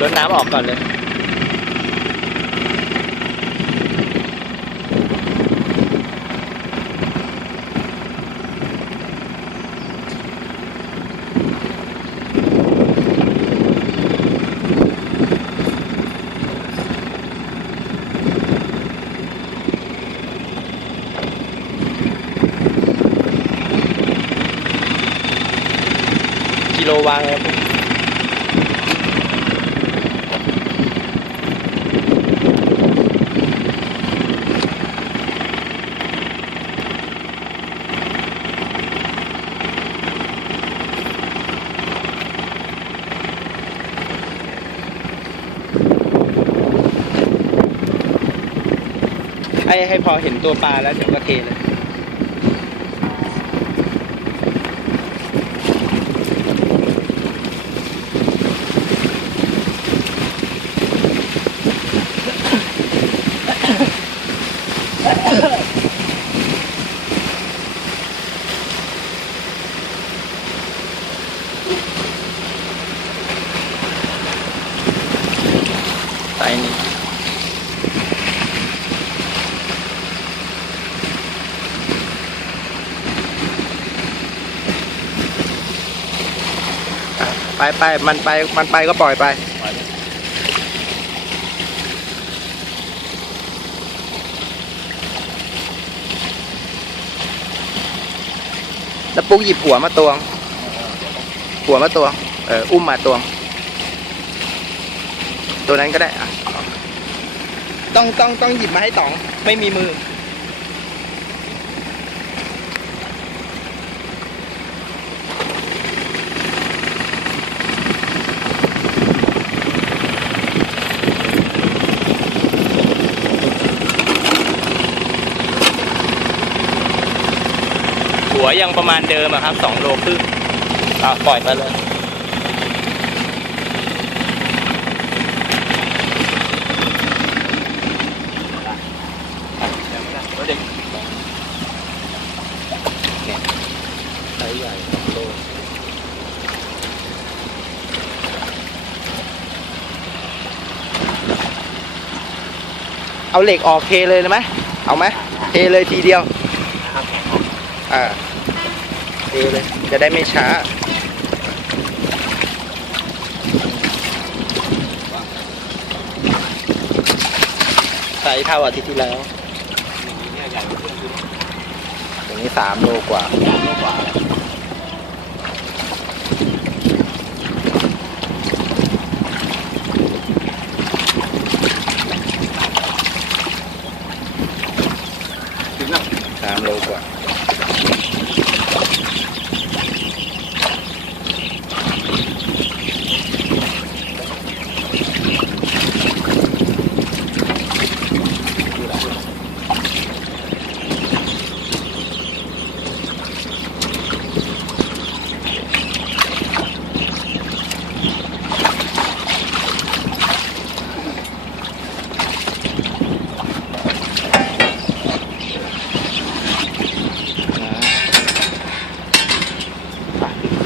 ลดน้ำออกก่อนเลย กิโลวางเลยครับ ให้ให้พอเห็นตัวปลาแล้วเดี๋ยวก็เทเลยไซส์นี้ ไปไปมันไปมันไปก็ปล่อยไป แล้วปุ๊กหยิบหัวมาตวง หัวมาตวง เอออุ้มมาตวง ตัวนั้นก็ได้อะต้องต้องต้องหยิบมาให้ต๋อง ไม่มีมือ ยังประมาณเดิมอะครับสองโลครึ่งอะปล่อยมาเลยตัวเด็กไซส์ใหญ่สองโลเอาเหล็กออกเทเลยไหม เอาไหม เทเลยทีเดียวอ่า เทเลย จะได้ไม่ช้าไซส์เท่าอาทิตย์ที่แล้วเนี่ยใหญ่กว่าเพื่อนคือตรงนี้สามโลกว่าสามโลกว่าถึงแล้วสามโลกว่า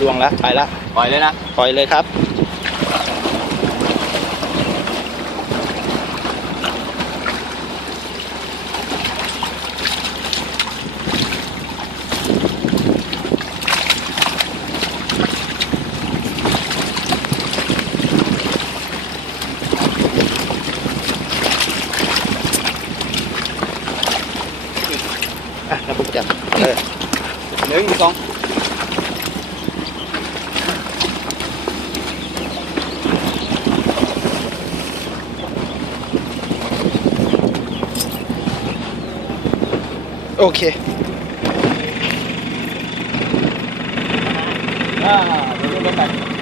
ลวงแล้วไปแล้วปล่อยเลยนะ ปล่อยเลยครับอะแล้วปุ๊บจับเออหนึ่งสอง โอเคอ่าเดี๋ยวเดี๋ยวไป